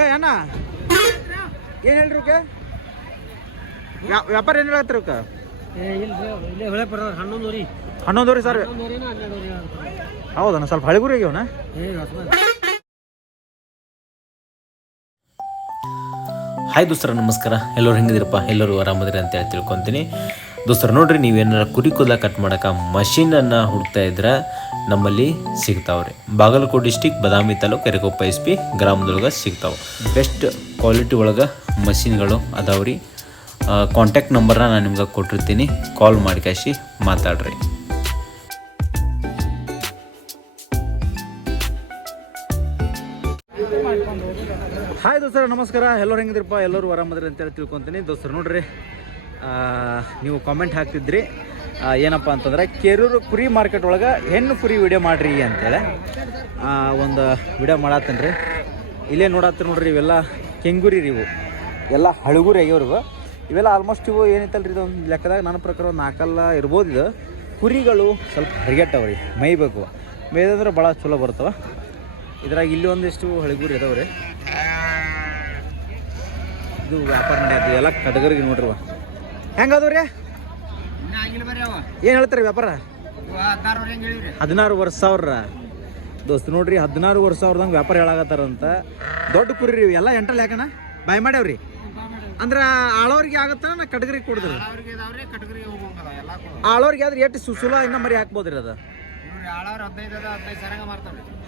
ಏ ಅಣ್ಣ ಏನು ಹೇಳ್ರಿ ಓಕೆ ವ್ಯಾಪಾರ ಏನು ಹೇಳತ್ರಿ ಓಕೆ ಹನ್ನೊಂದುವರೆ ಸರ್ ಹೌದಣ್ಣ ಸ್ವಲ್ಪ ಹಳಿಗುರಿ ಆಗ್ಯವಣ್ಣ. ಹಾಯ್ ದೋಸ್ತರ ನಮಸ್ಕಾರ. ಎಲ್ಲರೂ ಹೆಂಗಿದಿರಪ್ಪ? ಎಲ್ಲರೂ ಆರಾಮದಿರಿ ಅಂತ ಹೇಳಿ ತಿಳ್ಕೊತೀನಿ. ದೋಸ್ತರ ನೋಡ್ರಿ, ನೀವೇನಾರ ಕುರಿ ಕೂದಲ ಕಟ್ ಮಾಡೋಕೆ ಮಷೀನನ್ನು ಹುಡುಕ್ತಾ ಇದ್ರೆ ನಮ್ಮಲ್ಲಿ ಸಿಗ್ತಾವ್ರಿ. ಬಾಗಲಕೋಟೆ ಡಿಸ್ಟಿಕ್ ಬದಾಮಿ ತಾಲೂಕು ಎರೆಕೊಪ್ಪ SP ಗ್ರಾಮದೊಳಗೆ ಸಿಗ್ತಾವೆ. ಬೆಸ್ಟ್ ಕ್ವಾಲಿಟಿ ಒಳಗೆ ಮಷೀನ್ಗಳು ಅದಾವ್ರಿ. ಕಾಂಟ್ಯಾಕ್ಟ್ ನಂಬರ್ನ ನಾನು ನಿಮ್ಗೆ ಕೊಟ್ಟಿರ್ತೀನಿ, ಕಾಲ್ ಮಾಡಿ ಕಾಶಿ ಮಾತಾಡ್ರಿ. ಹಾಯ್ ದೋಸ್ತರ ನಮಸ್ಕಾರ. ಎಲ್ಲರೂ ಹೆಂಗಿದ್ರಪ್ಪ? ಎಲ್ಲರೂ ಆರಾಮದ್ರಿ ಅಂತೇಳಿ ತಿಳ್ಕೊತೀನಿ. ದೋಸ್ತರು ನೋಡ್ರಿ, ನೀವು ಕಾಮೆಂಟ್ ಹಾಕ್ತಿದ್ರಿ ಏನಪ್ಪ ಅಂತಂದ್ರೆ ಕೇರೂರು ಕುರಿ ಮಾರ್ಕೆಟ್ ಒಳಗೆ ಹೆಣ್ಣು ಕುರಿ ವಿಡಿಯೋ ಮಾಡಿರಿ ಅಂತೇಳಿ ಒಂದು ವಿಡಿಯೋ ಮಾಡತ್ತೇನೆ ರೀ. ಇಲ್ಲೇ ನೋಡತ್ತೀರಿ ನೋಡ್ರಿ, ಇವೆಲ್ಲ ಕೆಂಗುರಿ ರೀ. ಇವು ಎಲ್ಲ ಹಳಗುರಿ ಆಗ್ಯವ್ರಿವು. ಇವೆಲ್ಲ ಆಲ್ಮೋಸ್ಟ್ ಇವು ಏನೈತಲ್ರಿ, ಇದು ಒಂದು ಲೆಕ್ಕದಾಗ ನನ್ನ ಪ್ರಕಾರ ಒಂದು 4 ಇರ್ಬೋದು. ಇದು ಕುರಿಗಳು ಸ್ವಲ್ಪ ಹರಿಗೆಟ್ಟವ್ರಿ, ಮೇಯ್ಬೇಕು. ಮೇಯ್ದಂದ್ರೆ ಭಾಳ ಚಲೋ ಬರ್ತವೆ. ಇದ್ರಾಗ ಇಲ್ಲಿ ಒಂದಿಷ್ಟು ಹಳಿಗುರಿ ಅದಾವ್ರಿ. ಇದು ವ್ಯಾಪಾರ ನಡೆಯೋದು ಎಲ್ಲ ಕಡಗರಿಗೆ ನೋಡ್ರಿ. ಹೆಂಗದವ್ರಿ? ಏನು ಹೇಳ್ತಾರೆ ವ್ಯಾಪಾರ? 16,000 ದೋಸ್ತು ನೋಡ್ರಿ, 16,000 ವ್ಯಾಪಾರ ಹೇಳಾಗತ್ತಾರಂತ. ದೊಡ್ಡ ಕುರಿ ರೀ ಎಲ್ಲ. ಎಂಟಲ್ಲಿ ಯಾಕಣ್ಣ ಬಾಯ್ ಮಾಡ್ಯಾವ್ರಿ? ಅಂದ್ರೆ ಆಳೋರಿಗೆ ಆಗತ್ತ ನಾ ಕಡಗರಿಗೆ ಕೊಡಿದ್ರಿ. ಆಳೋರಿಗೆ ಆದ್ರೆ ಎಷ್ಟು ಸುಸುಲ ಇನ್ನ ಮರಿ ಹಾಕ್ಬೋದ್ರಿ? ಅದು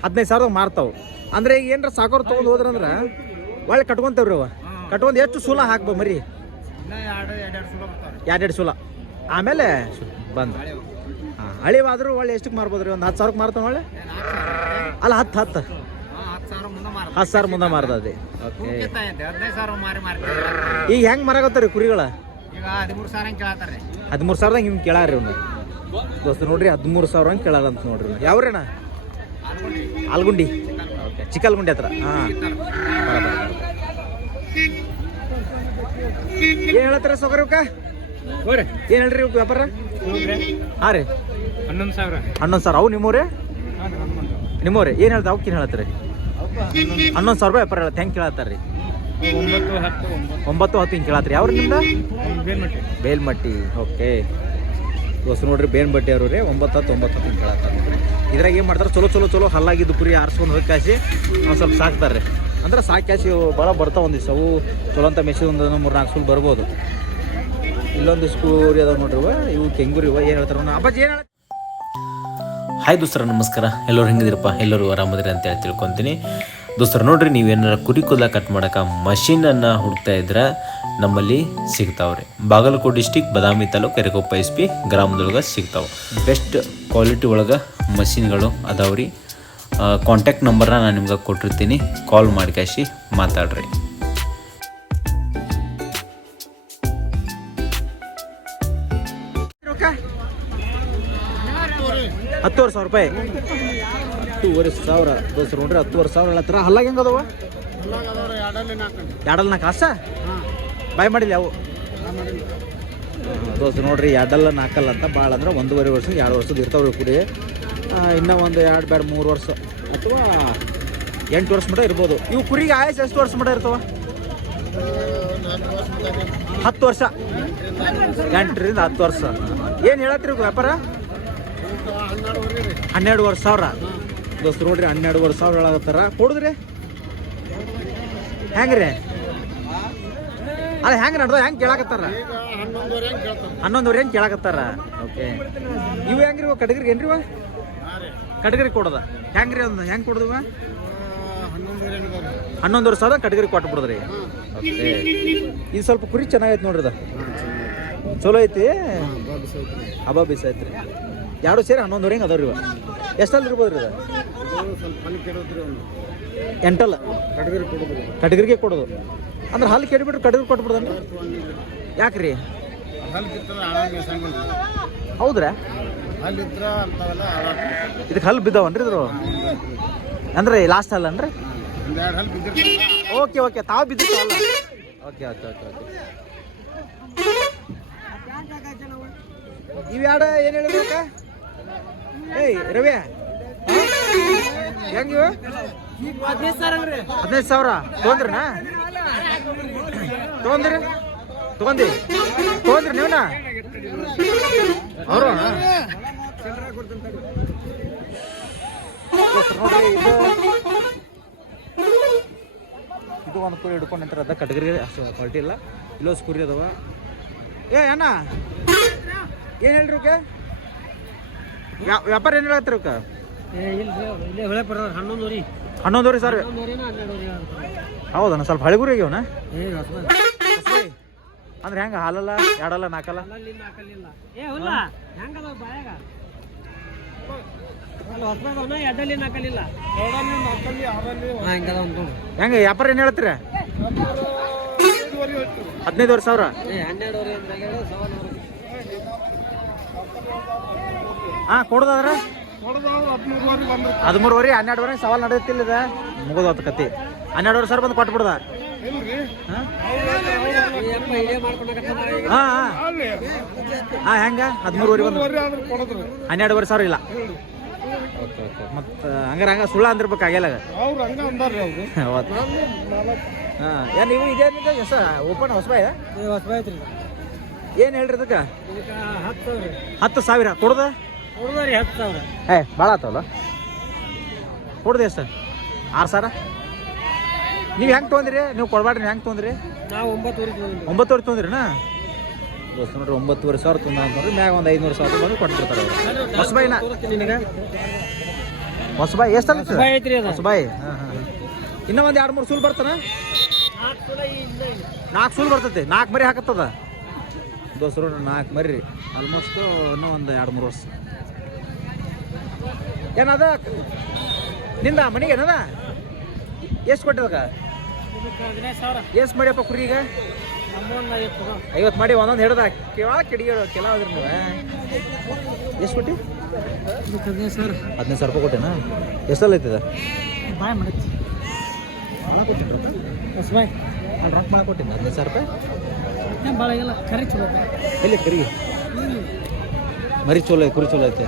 15,000 ಮಾರ್ತಾವ. ಅಂದ್ರೆ ಈಗ ಏನ್ರ ಸಾಕೋರು ತೊಗೊಂಡು ಹೋದ್ರಂದ್ರೆ ಒಳ್ಳೆ ಕಟ್ಕೊಂತವ್ರಿ. ಅವ ಕಟ್ಕೊಂಡು ಎಷ್ಟು ಸೂಲ ಹಾಕ್ಬೋ ಮರಿ? 2 ಸೂಲ ಆಮೇಲೆ ಬಂದು ಹಳಿವಾದ್ರೂ ಒಳ್ಳೆ ಎಷ್ಟಕ್ಕೆ ಮಾರ್ಬೋದ್ರಿ? ಒಂದು 10,000ಕ್ಕೆ ಮಾರ್ತಾವ ಒಳ್ಳೆ ಅಲ್ಲ? 10,000 ಮುಂದೆ ಮಾರ್ತದೆ. ಓಕೆ, ಈಗ ಹೆಂಗೆ ಮಾರಾಗತ್ತಾರ ಕುರಿಗಳ? 13,000 ಹಿಂಗೆ ಕೇಳಾರಿ ಅವ್ನು ದೋಸ್ತ ನೋಡ್ರಿ. 13,000 ಹಂಗೆ ಕೇಳಾರಂತ ನೋಡ್ರಿ. ಯಾವ್ರೇಣ್ಣ? ಆಲ್ಗುಂಡಿ. ಓಕೆ, ಚಿಕ್ಕಲ್ಗುಂಡಿ ಹತ್ರ. ಹಾಂ, ಏನು ಹೇಳತ್ತಾರೆ ಸೌಕರ್ಯ ಇವಕ್ಕ? ಏನು ಹೇಳ್ರಿ ಇವಕ್ಕೆ ವ್ಯಾಪಾರ? ಹಾಂ ರೀ, 11,000. ಅವು ನಿಮ್ಮವ್ರೆ? ನಿಮ್ಮವ್ರೆ ಏನು ಹೇಳ್ತಾ? ಅವಕ್ಕೇನು ಹೇಳತ್ತಾರೆ? 11,000 ರೂಪಾಯಿ ವ್ಯಾಪಾರ ಹೇಳತ್ತೆ. ಹೆಂಗೆ ಕೇಳತ್ತಾರ ರೀ? 9-10 ಹಿಂಗೆ ಕೇಳತ್ರಿ. ಯಾವ್ರಿ ನಿಮ್ದು? ಬೇಲ್ಮಟ್ಟಿ. ಓಕೆ ದೋಸ್ತು ನೋಡ್ರಿ, ಬೇನ್ಬಟ್ಟಿ ಅವರು ರೀ. 9-10 ಹಿಂಗೆ ಕೇಳತ್ತಾರೆ ನೋಡ್ರಿ. ಇದ್ರಾಗ ಏನು ಮಾಡ್ತಾರೆ, ಚಲೋ ಹಲ್ಲಾಗಿದ್ದು ಕುರಿ ಆರಿಸ್ಕೊಂಡು ಹೋಗಿ ಕಾಸಿ ಸ್ವಲ್ಪ ಸಾಕ್ತಾರೆ ರೀ. ಅಂದ್ರೆ ಸಾಕಾಸಿ ಭಾಳ ಬರ್ತಾವೆ. ಒಂದಿವ್ಸ ಅವು ಚಲೋ ಅಂತ ಮೆಸಿ ಒಂದು 3-4 ಸೂಲ್ ಬರ್ಬೋದು. ಇಲ್ಲೊಂದಿಷ್ಟು ಕುರಿ ಅದಾವ ನೋಡ್ರಿ. ಇವು ಕೆಂಗುರಿ. ಏನು ಹೇಳ್ತಾರೆ ಅಪ್ಪಾಜಿ? ಏನು ಹೇಳ? ಹಾಯ್ ದೋಸ್ತರ ನಮಸ್ಕಾರ. ಎಲ್ಲರೂ ಹೆಂಗಿದಿರಪ್ಪ? ಎಲ್ಲರೂ ಆರಾಮದಿರಿ ಅಂತ ಹೇಳಿ ತಿಳ್ಕೊತೀನಿ. ದೋಸ್ತರ ನೋಡ್ರಿ, ನೀವೇನಾರ ಕುರಿ ಕೂದಲ ಕಟ್ ಮಾಡೋಕೆ ಮಷೀನನ್ನು ಹುಡುಕ್ತಾ ಇದ್ರೆ ನಮ್ಮಲ್ಲಿ ಸಿಗ್ತಾವ್ರಿ. ಬಾಗಲಕೋಟೆ ಡಿಸ್ಟಿಕ್ ಬದಾಮಿ ತಾಲೂಕು ಎರೆಕೊಪ್ಪ SP ಗ್ರಾಮದೊಳಗೆ ಸಿಗ್ತಾವೆ. ಬೆಸ್ಟ್ ಕ್ವಾಲಿಟಿ ಒಳಗೆ ಮಷೀನ್ಗಳು ಅದಾವ್ರಿ. ಕಾಂಟ್ಯಾಕ್ಟ್ ನಂಬರ್ನ ನಾನು ನಿಮ್ಗೆ ಕೊಟ್ಟಿರ್ತೀನಿ, ಕಾಲ್ ಮಾಡಿ ಕಾಶಿ ಮಾತಾಡ್ರಿ. $10,000 ರೂಪಾಯಿ. 10,500 ದೋಸ್ರು ನೋಡ್ರಿ. 10,500 ಹೇಳತ್ತರ. ಹಲ್ಲಾಗ ಹೆಂಗೆ ಅದಾವ? 2-4 ಕಾಸ ಬಾಯ್ ಮಾಡಿಲ್ಲ ಅವು ದೋಸ್ರು ನೋಡ್ರಿ. 2-4 ಅಂತ ಭಾಳ ಅಂದ್ರೆ 1.5 ವರ್ಷ 2 ವರ್ಷದ ಇರ್ತಾವ್ರಿ ಕುರಿ. ಇನ್ನೂ ಒಂದು 2-3 ವರ್ಷ ಅಥವಾ 8 ವರ್ಷ ಮಟ್ಟ ಇರ್ಬೋದು. ಇವು ಕುರಿಗೆ ಆಯಸ್ ಎಷ್ಟು ವರ್ಷ ಮಟ್ಟ ಇರ್ತಾವ? 10 ವರ್ಷ. 8ರಿಂದ 10 ವರ್ಷ. ಏನು ಹೇಳತ್ರಿ ವ್ಯಾಪಾರ? 12,500 ದೋಸ್ತು ನೋಡ್ರಿ. 12,500 ಹೇಳತ್ತಾರ. ಕೊಡುದ್ರಿ ಹೆಂಗ್ರಿ? ಅಲ್ಲ ಹೆಂಗೆ ನಡ್ದ? ಹೆಂಗೆ ಕೇಳಾಕತ್ತಾರ? 11,000 ಹೆಂಗೆ ಕೇಳಾಕತ್ತಾರ. ಓಕೆ, ಇವು ಹೆಂಗ್ರಿ? ಕಡಗರಿಗೆ ಏನ್ರಿ? ಕಡಗರಿಗೆ ಕೊಡೋದ ಹೆಂಗ್ರಿ? ಒಂದು ಹೆಂಗೆ ಕೊಡೋದು? 11,500 ಕಡಗರಿಗೆ ಕೊಟ್ಟು ಬಿಡೋದ್ರಿ. ಓಕೆ, ಇದು ಸ್ವಲ್ಪ ಕುರಿ ಚೆನ್ನಾಗೈತೆ ನೋಡ್ರಿ. ಅದು ಚಲೋ ಐತಿ. ಹಬ್ಬ ಬಿಸ ಐತ್ರಿ. 2 ಸೇರಿ 11,000 ಹೆಂಗೆ ಅದಾವ್ರಿ? ಎಷ್ಟಲ್ಲಿ ಇರ್ಬೋದು ರೀ? ಎಂಟಲ್ಲ ಕಡಗರಿಗೆ ಕೊಡೋದು. ಅಂದ್ರೆ ಹಲ್ಲು ಕೆಡಿಬಿಟ್ರೆ ಕಡಗರಿಗೆ ಕೊಟ್ಬಿಡ್ದನ್ರಿ? ಯಾಕ್ರಿ? ಹೌದ್ರಾ? ಇದಕ್ಕೆ ಹಲ್ಲು ಬಿದ್ದಾವನ್ರಿ ಇದ್ರು? ಅಂದ್ರೆ ಲಾಸ್ಟ್ ಅಲ್ಲನ್ರಿ? ಓಕೆ, ತಾವು ಬಿದ್ದಿತ್ತಲ್ಲ. ಓಕೆ. ಇವ್ಯಾಡ ಏನು ಹೇಳಿರ್ಬೇಕ? ಏಯ್ ರವ್ಯಾ, ಹೆಂಗಿವ 15,000 ತೊಗೊಂಡ್ರಿನಾ? ತೊಗೊಂಡ್ರಿ ನೀವನ ಅವರು ನೋಡ್ರಿ. ಇದು ಒಂದು ಕುರಿ ಹಿಡ್ಕೊಂಡು ನಿಂತಾರೆ, ಅದ ಕಟ್ಗರಿ ಕ್ವಾಲಿಟಿ ಇಲ್ಲ. ಇಲ್ಲೋಸ್ ಕುರಿ ಅದಾವ. ಅಣ್ಣ ಏನು ಹೇಳ್ರಿ ಇವಕ್ಕೆ ವ್ಯಾಪಾರ ಏನು ಹೇಳತ್ರಿ ಇವಕ್ಕೆ? 11,000 ಸರ್. ಹೌದಣ್ಣ, ಸ್ವಲ್ಪ ಹಳಿಗುರಿ ಆಗ್ಯವಣ್ಣ. ಅಂದ್ರೆ ಹೆಂಗ ಹಾಲಲ್ಲ, ಎರಡಲ್ಲ, ನಾಲ್ಕಲ್ಲ? ಹೆಂಗ ವ್ಯಾಪಾರ ಏನು ಹೇಳ್ತೀರ? 15,000. ಹಾಂ, ಕೊಡೋದಾದ್ರೆ 13,000, 12,000 ಸವಾಲ್ ನಡೆಯುತ್ತಿಲ್ಲ. ಇದು ಮುಗಿದೋತ ಕತಿ. 12,000 ಸರ್ ಬಂದು ಕೊಟ್ಬಿಡ್ದ. ಹಾಂ ಹೆಂಗ 13,000 ಬಂದು 12,000 ಇಲ್ಲ. Okay okay. ಮತ್ತು ಹಂಗಾರೆ ಸುಳ್ಳ ಅಂದಿರ್ಬೇಕು ಆಗಿಲ್ಲ. ಹಾಂ, ನೀವು ಇದೇನಿದೆ ಎಸ ಓಪನ್ ಹೊಸಬಾಯ? ಏನು ಹೇಳ್ರಿ ಇದಕ್ಕೆ? 10,000 ಕೊಡ್ದ? ಭಾಳ ಆತವಲ್ಲ. ಕೊಡ್ದೆ ಎಷ್ಟು? 6,000. ನೀವು ಹೆಂಗೆ ತೊಗೊಂದಿರಿ? ನೀವು ಕೊಡ್ಬೇಡ್ರಿ, ಹೆಂಗೆ ತೊಗೊಂದ್ರಿ? ನಾವು 9,000 ತೊಗೊಂದ್ರಿನಾ? ದೋಸ್ತ ನೋಡ್ರಿ, 9,500 ತೊಂದ ಅಂತಂದ್ರೆ ಮ್ಯಾಗ ಒಂದು 500,000 ಬಂದು ಕೊಟ್ಬಿಡ್ತಾರೆ ಅವ್ರು. ಹೊಸಬಾಯಿನ ಹೊಸಬಾಯಿ ಎಷ್ಟಲ್ಲ ಹೊಸಬಾಯಿ? ಹಾಂ. ಇನ್ನೂ ಒಂದು 2-3 ಸೂಲ್ ಬರ್ತಾನ? 4 ಸೂಲ್ ಬರ್ತೈತಿ. 4 ಮರಿ ಹಾಕತ್ತದ ದೋಸ್ತರು. 4 ಮರಿ ಆಲ್ಮೋಸ್ಟು ಇನ್ನೂ ಒಂದು 2-3 ವರ್ಷ. ಏನದ ನಿಂದ ಮನೆಗೆ ಏನದ? ಎಷ್ಟು ಕೊಟ್ಟಿದಕ್ಕ? ಎಷ್ಟು ಮಾಡಿಯಪ್ಪ ಕುರಿ ಈಗ? 50 ಮಾಡಿ ಒಂದೊಂದು ಹಿಡ್ದ ಕೆಲವ್ರಿ ನೀವು. ಎಷ್ಟು ಕೊಟ್ಟಿ? 15,000 ರೂಪಾಯಿ ಕೊಟ್ಟೆನಾ? ಎಷ್ಟಲ್ಲ ಐತದ? ಭಾಳ ಕೊಟ್ಟಿನಿ ರೊಕ್ಕ ಭಾಳ ಕೊಟ್ಟಿನಿ. 15,000 ರೂಪಾಯಿ ಭಾಳ ಇಲ್ಲ. ಕರಿ ಚಲೋ ಎಲ್ಲಿ ಕರಿ ಮರಿ ಚಲೋ ಐತೆ, ಕುರಿ ಚಲೋ ಐತೆ,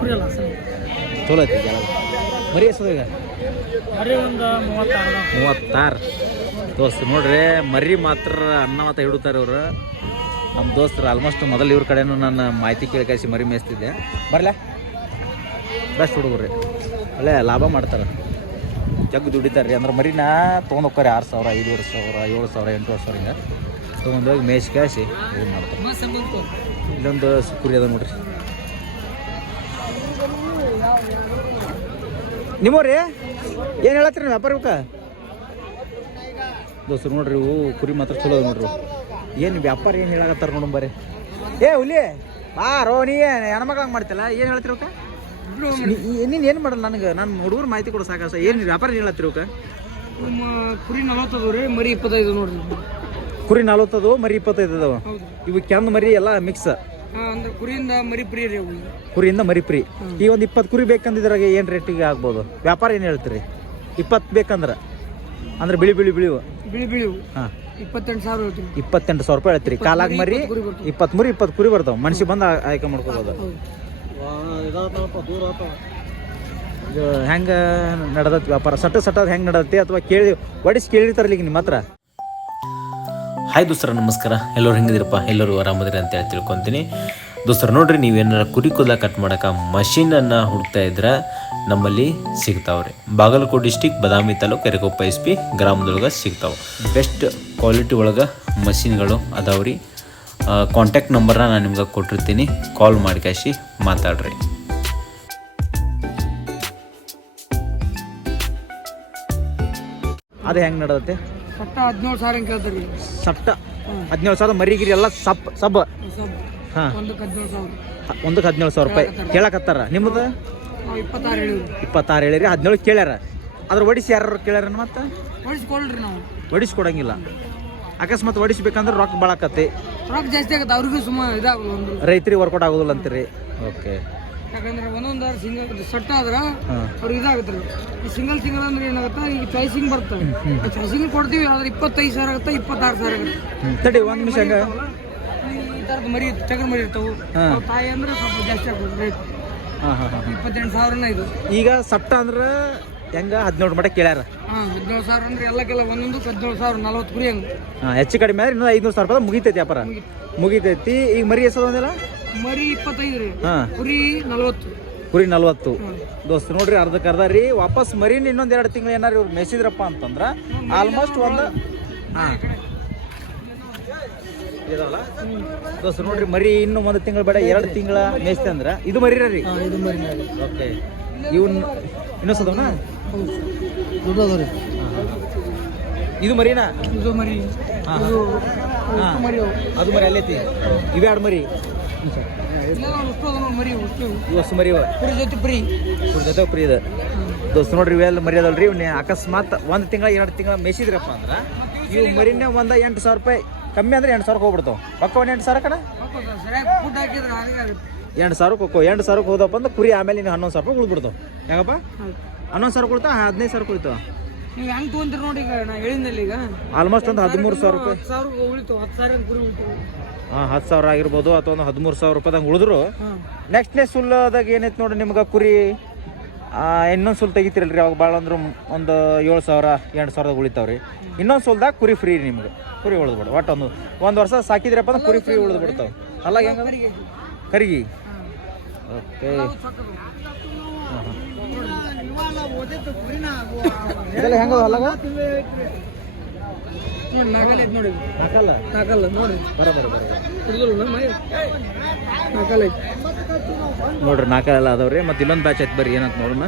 ಕುರಿ ಅಲ್ಲ ಸರ್, ಚಲೋ ಐತಿ. ಮರಿ ಎಷ್ಟದ ಈಗ? ಮರಿ ಒಂದು 36. ದೋಸ್ತ್ ನೋಡ್ರಿ, ಮರಿ ಮಾತ್ರ ಅನ್ನ ಮಾತ್ರ ಹಿಡುತ್ತಾರೆ ಇವರು. ನಮ್ಮ ದೋಸ್ತರು ಆಲ್ಮೋಸ್ಟ್ ಮೊದಲು ಇವ್ರ ಕಡೆನೂ ನಾನು ಮಾಹಿತಿ ಕೇಳಿ ಕಳಿಸಿ ಮರಿ ಮೇಯಿಸ್ತಿದ್ದೆ. ಬರಲ್ಲ ಬೆಸ್ಟ್ ಹುಡುಗರು ರೀ, ಒಳ್ಳೆ ಲಾಭ ಮಾಡ್ತಾರೆ, ಜಗ್ಗು ದುಡಿತಾರೆ ರೀ. ಅಂದ್ರೆ ಮರಿನ ತೊಗೊಂಡು ಹೋಗ್ತಾರೆ 6,000, 5,500, 7,000, 8,000 ಹಿಂಗೆ ತೊಗೊಂಡೋಗಿ ಮೇಯಿಸಿ ಕಾಯಿಸಿ ಇದು ಮಾಡ್ತಾರೆ. ಇಲ್ಲೊಂದು ಕುರಿ ಅದ ನೋಡ್ರಿ. ನಿಮ್ಮವ್ರಿ ಏನು ಹೇಳತ್ತೀರಿ ವ್ಯಾಪಾರ ಇವಕ್ಕೆ? ದೋಸ್ತರು ನೋಡ್ರಿ, ಇವು ಕುರಿ ಮಾತ್ರ ಚಲೋ ಅದ ನೋಡ್ರಿ. ಏನು ವ್ಯಾಪಾರ ಏನು ಹೇಳಕತ್ತಾರ ನೋಡು ಬರ್ರಿ. ಹುಲಿ ಬಾರೋ, ನೀ ಹೆಣ್ಮಕ್ಳಂಗೆ ಮಾಡ್ತಿಲ್ಲ, ಏನು ಹೇಳ್ತಿರಿ ಇವಕ್ಕೆ? ನೀನು ಏನು ಮಾಡಲ್ಲ ನನಗೆ, ನಾನು ಹುಡುಗರು ಮಾಹಿತಿ ಕೊಡೋ ಸಾಕ. ಏನು ವ್ಯಾಪಾರ ಏನು ಹೇಳತ್ತೀರಿ ಇವಕ್ಕೆ? ಕುರಿ 40 ರೀ, ಮರಿ 25 ನೋಡ್ರಿ. ಕುರಿ 40, ಮರಿ 25 ಅದಾವ. ಇವು ಕೆಂದು ಮರಿ ಎಲ್ಲ ಮಿಕ್ಸ್. ಅಂದ್ರೆ ಕುರಿಯಿಂದ ಮರಿ ಫ್ರೀ ರೀ. ಕುರಿಯಿಂದ ಮರಿ ಫ್ರೀ. ಈ ಒಂದು 20 ಕುರಿ ಬೇಕಂದಿದ್ರಾಗ ಏನು ರೇಟಿಗೆ ಆಗ್ಬೋದು? ವ್ಯಾಪಾರ ಏನು ಹೇಳ್ತೀರಿ? 20 ಬೇಕಂದ್ರೆ ಅಂದ್ರೆ ಬಿಳಿ ಹಾಂ 28,000 ರೂಪಾಯಿ ಹೇಳ್ತೀರಿ. ಕಾಲಾಗ ಮರಿ 20 ಕುರಿ ಬರ್ತಾವೆ. ಮನುಷ್ಯ ಬಂದು ಆಯ್ಕೆ ಮಾಡ್ಕೋಬೋದು. ಹೆಂಗೆ ನಡೆದತ್ ವ್ಯಾಪಾರ? ಸಟ್ಟದ ಹೆಂಗೆ ನಡೆದತ್ತೆ? ಅಥವಾ ಕೇಳಿರ್ತಾರಲ್ಲ ಈಗ ನಿಮ್ಮ ಹತ್ರ? ಹಾಯ್ ದೋಸ್ತರ, ನಮಸ್ಕಾರ. ಎಲ್ಲರೂ ಹೆಂಗಿದಿರಪ್ಪ? ಎಲ್ಲರೂ ಆರಾಮದಿರಿ ಅಂತೇಳಿ ತಿಳ್ಕೊತೀನಿ. ದೋಸ್ತರ ನೋಡ್ರಿ, ನೀವೇನಾರ ಕುರಿ ಕೂದಲ ಕಟ್ ಮಾಡೋಕೆ ಮಷೀನನ್ನು ಹುಡುಕ್ತಾ ಇದ್ರೆ ನಮ್ಮಲ್ಲಿ ಸಿಗ್ತಾವ್ರಿ. ಬಾಗಲಕೋಟೆ ಡಿಸ್ಟಿಕ್, ಬದಾಮಿ ತಾಲೂಕು, ಎರೆಕೊಪ್ಪ SP ಗ್ರಾಮದೊಳಗೆ ಸಿಗ್ತಾವೆ. ಬೆಸ್ಟ್ ಕ್ವಾಲಿಟಿ ಒಳಗೆ ಮಷೀನ್ಗಳು ಅದಾವ್ರಿ. ಕಾಂಟ್ಯಾಕ್ಟ್ ನಂಬರ್ನ ನಾನು ನಿಮ್ಗೆ ಕೊಟ್ಟಿರ್ತೀನಿ, ಕಾಲ್ ಮಾಡಿ ಕಾಶಿ ಮಾತಾಡ್ರಿ. ಅದು ಹೆಂಗೆ ನಡೆದತ್ತೆ? ಸಟ್ಟ 17,000 ಕೇಳ್ತಾರೆ. ಸಟ್ಟ 17,000 ಮರಿಗಿರಿ ಎಲ್ಲ ಸಬ್. ಹಾಂ, ಒಂದಕ್ಕೆ 17,000 ರೂಪಾಯಿ ಕೇಳಕತ್ತಾರ. ನಿಮ್ಮದು 26 ಹೇಳಿರಿ, 17 ಕೇಳ್ಯಾರ. ಅದ್ರ ಒಡಿಸಿ ಯಾರು ಕೇಳ್ಯಾರ? ಮತ್ತೆ ಹೊಡಿಸ್ಕೊಳ್ರಿ, ನಾವು ಒಡಿಸ್ಕೊಡಂಗಿಲ್ಲ. ಅಕಸ್ಮಾತ್ ಒಡಿಸ್ಬೇಕಂದ್ರೆ ರೊಕ್ಕ ಬಾಳಕತ್ತೆ, ರೊಕ್ಕ ಜಾಸ್ತಿ ಆಗತ್ತೆ. ಅವ್ರಿಗೂ ಸುಮ್ಮನೆ ಇದಾಗಲ್ಲ, ರೈತರಿಗೆ ವರ್ಕೌಟ್ ಆಗೋದಿಲ್ಲ ಅಂತೀರಿ. ಓಕೆ. ಯಾಕಂದ್ರೆ ಒಂದೊಂದು ಸಿಂಗಲ್ ಸಟ್ಟ ಆದ್ರೆ ಅವ್ರಿಗೆ ಇದಾಗುತ್ತೆ. ಈ ಸಿಂಗಲ್ ಅಂದ್ರೆ ಏನಾಗುತ್ತೆ, ಈಗ ಚಾಯ್ಸಿಂಗ್ ಬರ್ತವೆ. ಚಾಯ್ಸಿಂಗ್ ಕೊಡ್ತೀವಿ, ಆದ್ರೆ 25,000 ಆಗುತ್ತೆ, 26,000 ಆಗುತ್ತೆ. ತಡಿ ಒಂದು ನಿಮಿಷ. ಹಂಗ ಈ ಥರದ್ದು ಮರಿ ಟಗರ್ ಮರಿ ಇರ್ತಾವೆ. ತಾಯಿ ಅಂದ್ರೆ ಸ್ವಲ್ಪ ಜಾಸ್ತಿ ಆಗ್ತದೆ ರೇಟ್. 28,000 ಇದು. ಈಗ ಸಟ್ಟ ಅಂದ್ರೆ ಹೆಂಗೆ 17 ಮಟ್ಟ ಕೇಳ್ಯಾರ. ಹಾಂ 17,000 ಅಂದ್ರೆ ಎಲ್ಲಕ್ಕೆಲ್ಲ ಒಂದೊಂದು 17,000 40 ಕುರಿ ಹಂಗೆ. ಹಾಂ ಹೆಚ್ಚು ಕಡಿಮೆ ಆದ್ರೆ ಇನ್ನೂ 500,000 ರೂಪಾಯಿ ಮುಗಿತೈತಿ ವ್ಯಾಪಾರ. ಮುಗಿತೈತಿ. ಈಗ ಮರಿ ಎಸೋದಿಲ್ಲ ಮರಿ 25 ರೀ. ಹಾಂ ಕುರಿ 40. ಕುರಿ 40. ದೋಸ್ತ ನೋಡ್ರಿ ಅರ್ಧಕ್ಕೆ ಅರ್ಧ ರೀ. ವಾಪಸ್ ಮರಿನ ಇನ್ನೊಂದು 2 ತಿಂಗಳು ಏನಾರು ಇವ್ರು ಮೇಯಿಸಿದ್ರಪ್ಪ ಅಂತಂದ್ರೆ ಆಲ್ಮೋಸ್ಟ್ ಒಂದು ಹಾಂ ಇದಾವಲ್ಲ ದೋಸ್ತ ನೋಡ್ರಿ ಮರಿ ಇನ್ನೂ 1 ತಿಂಗಳು ಬೇಡ 2 ತಿಂಗಳ ಮೇಯಿಸ್ತೆ ಅಂದ್ರೆ ಇದು ಮರಿ ರೀ. ಇದು ಮರಿ ಓಕೆ ಇವನ್ ಇನ್ನೊಂದ್ಸದವನ ದೊಡ್ಡದವ್ರಿ. ಇದು ಮರಿನಾ? ಇದು ಮರಿ. ಹಾಂ ಇದು ಹಾಂ ಮರಿ ಅದು ಮರಿ ಅಲ್ಲೈತಿ. ಇವೆ 2 ಮರಿ ಮರಿ ಇವು ಹೊಸ ಮರಿ ಕುರಿ ಜೊತೆ ಫ್ರೀ. ಕುರಿ ಜೊತೆ ಫ್ರೀ ಇದೆ. ದೋಸ್ತ ನೋಡ್ರಿ ಇವೆಲ್ಲ ಮರಿ ಅದಲ್ರಿ. ಇವ್ನ ಅಕಸ್ಮಾತ್ 1 ತಿಂಗಳ 2 ತಿಂಗಳ ಮೇಯಿಸಿದ್ರಪ್ಪ ಅಂದ್ರೆ ಇವು ಮರಿನೇ ಒಂದು 8,000 ರೂಪಾಯಿ ಕಮ್ಮಿ ಅಂದ್ರೆ 8,000 ಹೋಗ್ಬಿಡ್ತಾವ. ಪಕ್ಕ ಒಂದು 8,000 ಕಣ ಸರಿಯಾಗಿ ಫುಡ್ ಹಾಕಿದ್ರೆ ಹಾಗೆ ಆಗುತ್ತೆ. 8,000 ಹೋಗೋ 8,000 ಹೋದಪ್ಪ ಅಂದ್ರೆ ಕುರಿ ಆಮೇಲೆ ಇನ್ನು 11,000 ರೂಪಾಯಿ ಉಳ್ಬಿಡ್ತಾವ. ಯಾಕಪ್ಪ 11,000 ಕೊಡ್ತಾವ 15,000 ಕೊಡ್ತಾವ. ನೀವು ಹೆಂಗೆ ತೊಗೊಂತೀರಿ ನೋಡಿ. ಈಗ ನಾ ಹೇಳಿದ್ನಲ್ಲಿ ಈಗ ಆಲ್ಮೋಸ್ಟ್ ಒಂದು 13,000 ರೂಪಾಯಿ 10,000 ಉಳಿತು. 10,000 ಕುರಿ ಉಳಿತು. ಹಾಂ 10,000 ಆಗಿರ್ಬೋದು ಅಥವಾ ಒಂದು 13,000 ರೂಪಾಯಿದಂಗೆ ಉಳಿದ್ರು ಹಾಂ ನೆಕ್ಸ್ಟ್ನೇ ಸುಲ್ಲದಾಗ ಏನೈತೆ ನೋಡಿ ನಿಮ್ಗೆ ಕುರಿ ಇನ್ನೊಂದು ಸುಲ್ ತೆಗಿತೀರಲ್ರಿ ಅವಾಗ ಭಾಳ ಅಂದ್ರೆ ಒಂದು 7,000 8,000ದಾಗ ಉಳಿತಾವ್ರಿ. ಇನ್ನೊಂದು ಸುಲ್ದಾಗ ಕುರಿ ಫ್ರೀ ನಿಮ್ಗೆ. ಕುರಿ ಉಳಿದ್ಬಿಡು ಒಟ್ಟು ಒಂದು ವರ್ಷ ಸಾಕಿದ್ರಪ್ಪ ಅಂದ್ರೆ ಕುರಿ ಫ್ರೀ ಉಳಿದು ಬಿಡ್ತಾವೆ. ಅಲ್ಲ ಹೆಂಗೆ ಕರಿಗಿ. ಓಕೆ ಇದೆಲ್ಲ ಹೆಂಗ ಅಲ್ಲಾಗ ನೋಡಿ ನಾಲ್ಕಲ್ಲ ಐತೆ ನೋಡಿ. ಹಾಕಲ್ಲ ನಾಲ್ಕಲ್ಲ ನೋಡ್ರಿ ಹಿಡಿದಲ್ಲ ನಾಲ್ಕಲ್ಲ ಐತೆ ನೋಡ್ರಿ 4 ಅದಾವ್ರಿ. ಮತ್ತೆ ಇನ್ನೊಂದು ಬ್ಯಾಚ್ ಐತೆ ಬರ್ರಿ ಏನಂತ ನೋಡೋಣ.